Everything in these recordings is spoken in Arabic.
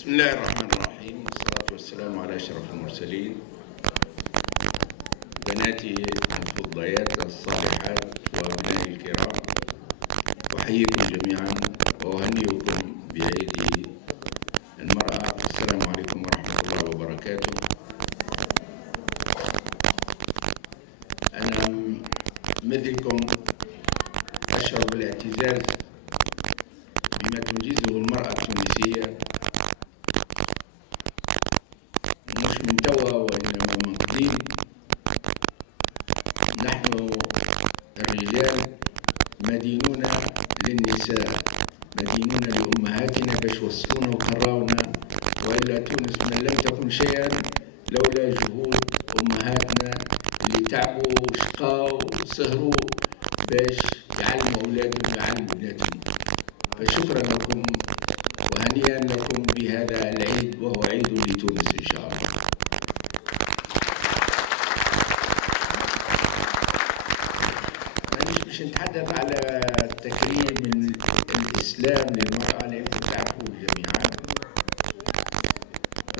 بسم الله الرحمن الرحيم، والصلاة والسلام على أشرف المرسلين، بناتي الفضيات الصالحات وأبنائي الكرام، أحييكم جميعا وأهنئكم بعيد المرأة. السلام عليكم ورحمة الله وبركاته. أنا مثلكم أشعر بالاعتزاز بما تنجزه المرأة التونسية، مش من توا وإنما من قديم. نحن الرجال مدينون للنساء، مدينون لأمهاتنا باش وصلونا وقراونا، وإلا تونس من لم تكن شيئا لولا جهود أمهاتنا اللي تعبوا وشقاوا وسهروا باش يعلموا أولادهم ويعلموا بناتهم. فشكرا لكم وهنيئا لكم بهذا العيد، وهو عيد لتونس إن شاء الله. مش نتحدث على تكريم الإسلام للمرأة، لأنكم تعرفوا جميعا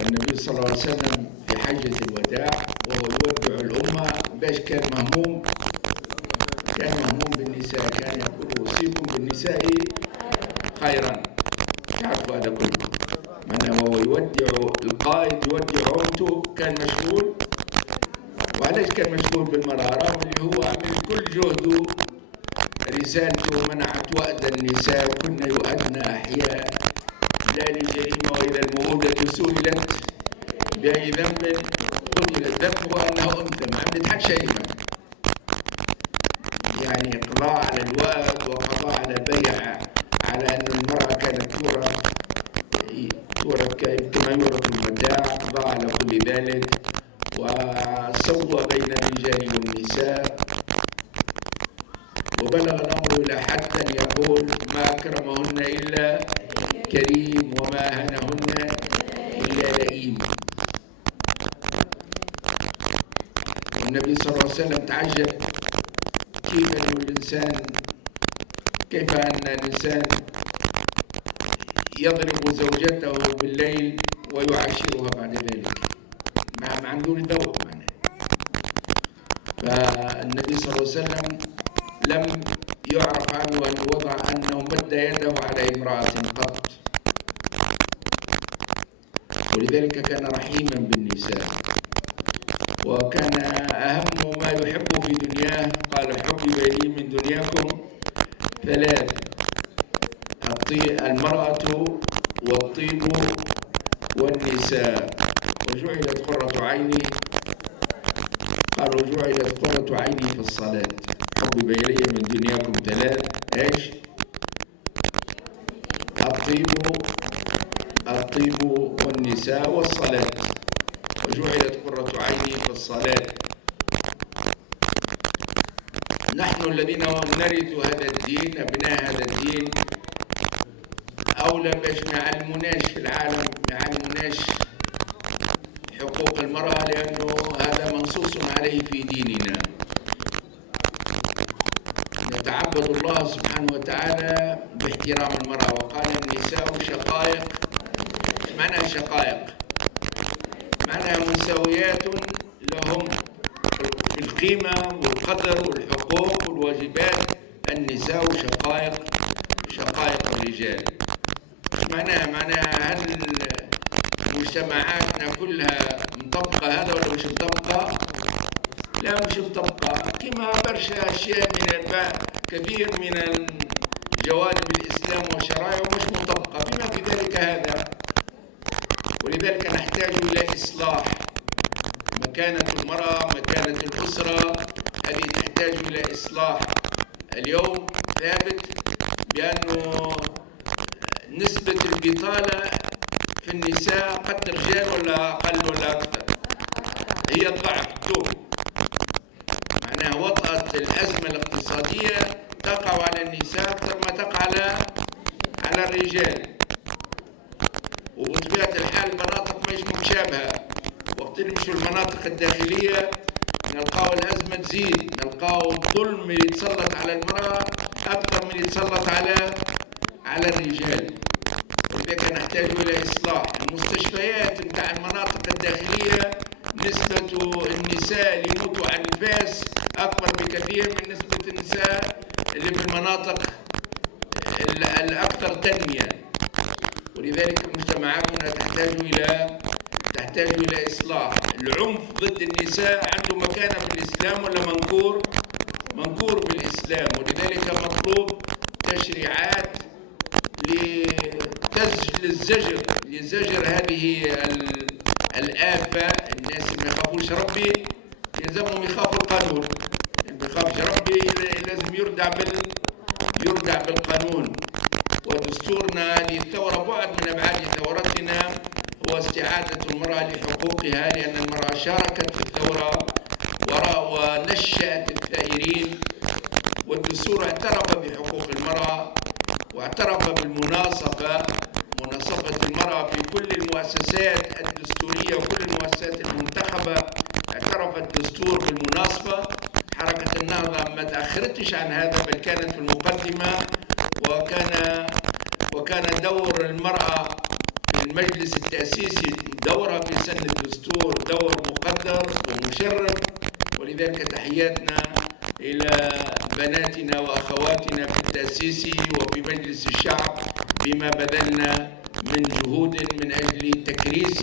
النبي صلى الله عليه وسلم في حجة الوداع وهو يودع الأمة باش كان مهموم بالنساء، كان يقول أوصيكم بالنساء خيرا. تعرفوا هذا كله، من هو يودع القائد يودع عمته كان مشغول. وعلاش كان مشغول بالمرأة؟ رغم اللي هو عمل كل جهده، رسالته منعت وأد النساء وكنا يؤدن أحياء لا للجريمة، وإذا الموءودة سئلت بأي ذنب قتلت ذنبه أنه أنثى، ما عملت شيء، يعني قضاء على الوأد وقضاء على بيع، على أن المرأة كانت تورث كما يورث المتاع، قضاء على كل ذلك وسوى بين الرجال والنساء. وبلغ الأمر إلى حتى أن يقول ما أكرمهن إلا كريم وما أهنهن إلا لئيم. والنبي صلى الله عليه وسلم تعجب كيف أن الإنسان يضرب زوجته بالليل ويعاشرها بعد ذلك، ما عندهم ذوق معناه. فالنبي صلى الله عليه وسلم لم يعرف عنه أنه مد يده على امرأة قط، ولذلك كان رحيما بالنساء. وكان أهم ما يحب في دنياه، قال حبب إلي من دنياكم ثلاث: المرأة والطيب والنساء، وجعلت قرة عيني، قالوا جعلت قرة عيني في الصلاة. حبب إلي من دنياكم ثلاث: ايش؟ الطيب والنساء والصلاة، وجعلت قرة عيني في الصلاة. نحن الذين نرث هذا الدين، أبناء هذا الدين، أولى باش ما يعلموناش في العالم، ما يعلموناش حقوق المرأة، لأنه هذا منصوص عليه في ديننا. نتعبد الله سبحانه وتعالى باحترام المرأة، وقال النساء شقائق. ايش معناها شقائق؟ معناها مساويات لهم في القيمة والقدر والحقوق والواجبات. النساء شقائق الرجال. معناها هل مجتمعاتنا كلها مطبقة هذا ولا مش مطبقة؟ لا، مش مطبقة. كما برشا أشياء كثير من جوانب الإسلام وشرائعه مش مطبقة، بما في ذلك هذا. ولذلك نحتاج إلى إصلاح. مكانة المرأة، مكانة الأسرة، هذه تحتاج إلى إصلاح. اليوم ثابت بأنه نسبة البطالة في النساء قد الرجال ولا أقل ولا أكثر، هي الضعف دوب. معناها وطأة الأزمة الاقتصادية تقع على النساء أكثر ما تقع على الرجال. وبطبيعة الحال مناطق مش متشابهة، وقت نمشوا المناطق الداخلية نلقاو الأزمة تزيد، نلقاو الظلم يتسلط على المرأة أكثر من يتسلط على الرجال. ولذلك نحتاج إلى إصلاح. المستشفيات نتاع المناطق الداخلية نسبة النساء اللي يموتوا على النفاس أكبر بكثير من نسبة النساء اللي في المناطق الأكثر تنمية، ولذلك مجتمعاتنا تحتاج إلى إصلاح. العنف ضد النساء عنده مكانة في الإسلام ولا منكور في الإسلام، ولذلك مطلوب تشريعات لزجر هذه الآفة. الناس اللي ما يخافوش ربي يلزمهم يخافوا القانون، اللي ما يخافش ربي لازم يردع بالقانون. ودستورنا هذه الثورة بعد من أبعاد ثورتنا هو استعادة المرأة لحقوقها، لأن المرأة شاركت في الثورة ونشأت الثائرين، والدستور اعترف بحقوق المرأة واعترف مناصفة المرأة في كل المؤسسات الدستورية وكل المؤسسات المنتخبة. اعترف الدستور بالمناصفة. حركة النهضة ما تأخرتش عن هذا، بل كانت في المقدمة، وكان دور المرأة في المجلس التأسيسي دورها في سن الدستور دور مقدر ومشرف. ولذلك تحياتنا إلى بناتنا وأخواتنا في التأسيسي وفي مجلس الشعب بما بذلنا من جهود من أجل تكريس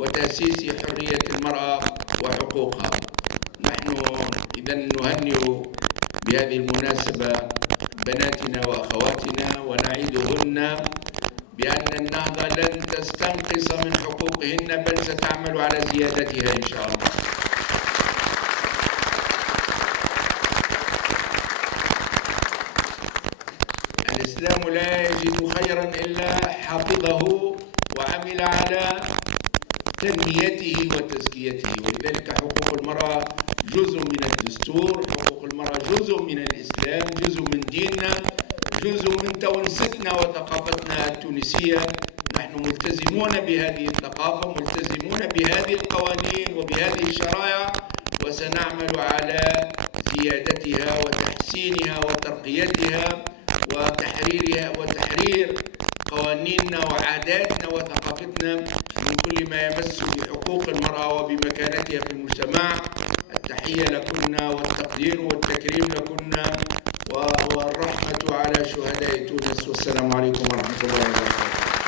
وتأسيس حرية المرأة وحقوقها. نحن إذا نهنئ بهذه المناسبة بناتنا وأخواتنا ونعيدهن بأن النهضة لن تستنقص من حقوقهن، بل ستعمل على زيادتها إن شاء الله. الإسلام لا يجد خيرا إلا حفظه وعمل على تنميته وتزكيته. ولذلك حقوق المرأة جزء من الدستور، حقوق المرأة جزء من الإسلام، جزء من ديننا، جزء من تونستنا وثقافتنا التونسية. نحن ملتزمون بهذه الثقافة، ملتزمون بهذه القوانين وبهذه الشرائع، وسنعمل على زيادتها وتحسينها وترقيتها وتحرير قوانيننا وعاداتنا وثقافتنا من كل ما يمس بحقوق المرأة وبمكانتها في المجتمع. التحية لكن والتقدير والتكريم لكن والرحمة على شهداء تونس. والسلام عليكم ورحمة الله وبركاته.